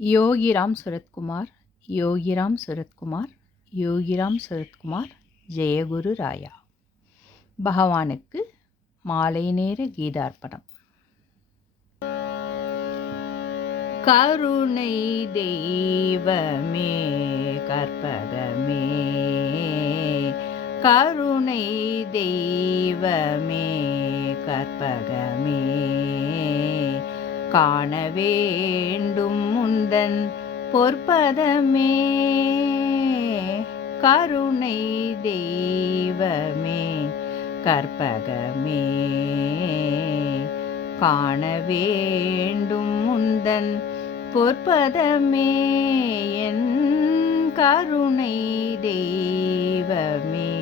யோகிராம் சுரத்குமார், யோகிராம் சுரத்குமார், யோகிராம் சுரத்குமார், ஜெயகுரு ராயா. பகவானுக்கு மாலை நேர கீதார்ப்பணம். கருணை தெய்வமே கற்பகமே, கருணை தெய்வமே கற்பகமே, காண வேண்டும் முந்தன் பொற்பதமே, கருணை தெய்வமே கற்பகமே, காண வேண்டும் முந்தன் பொற்பதமே, என் கருணை தெய்வமே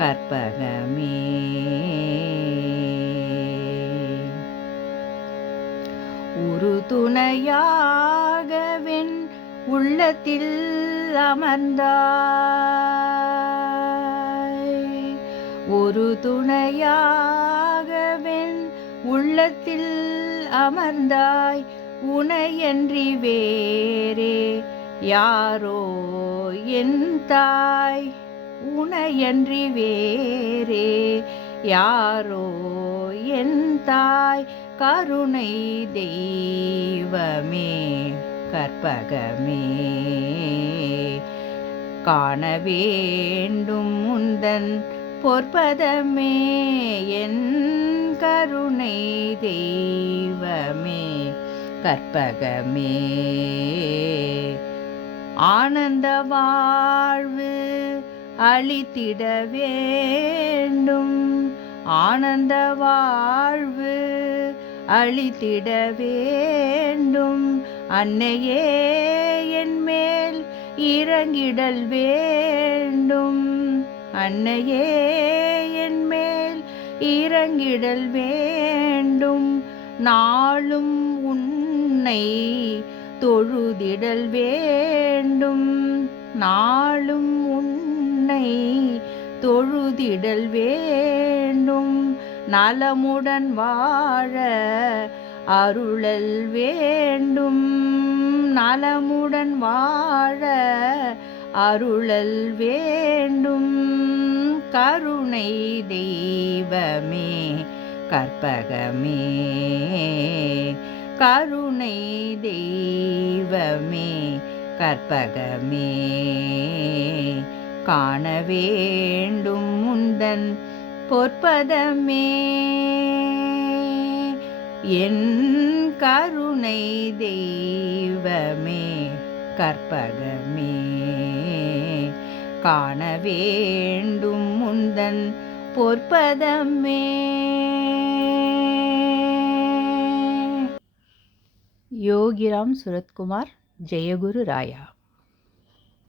கற்பகமே. ஒரு துணையாகவென் உள்ளத்தில் அமர்ந்தாய், ஒரு துணையாகவென் உள்ளத்தில் அமர்ந்தாய், உனையன்றி வேறே யாரோ என் தாய், உனையன்றி வேறே யாரோ என் தாய், கருணை தெய்வமே கற்பகமே, காண வேண்டும் முந்தன் பொற்பதமே, என் கருணை தெய்வமே கற்பகமே. ஆனந்த வாழ்வு அளித்திட வேண்டும், ஆனந்த வாழ்வு அளித்திட வேண்டும், அன்னையே என் மேல் இறங்கிடல் வேண்டும், அன்னையே என் மேல் இறங்கிடல் வேண்டும், நாளும் உன்னை தொழுதிடல் வேண்டும், நாளும் உன்னை தொழுதிடல் வேண்டும், நலமுடன் வாழ அருளல் வேண்டும், நலமுடன் வாழ அருளல் வேண்டும், கருணை தெய்வமே கற்பகமே, கருணை தெய்வமே கற்பகமே, காண வேண்டும் முந்தன் பொற்பதமே, என் கருணை தெய்வமே கற்பகமே, காண வேண்டும் முந்தன் பொற்பதமே. யோகிராம் சுரத்குமார், ஜெயகுரு ராயா.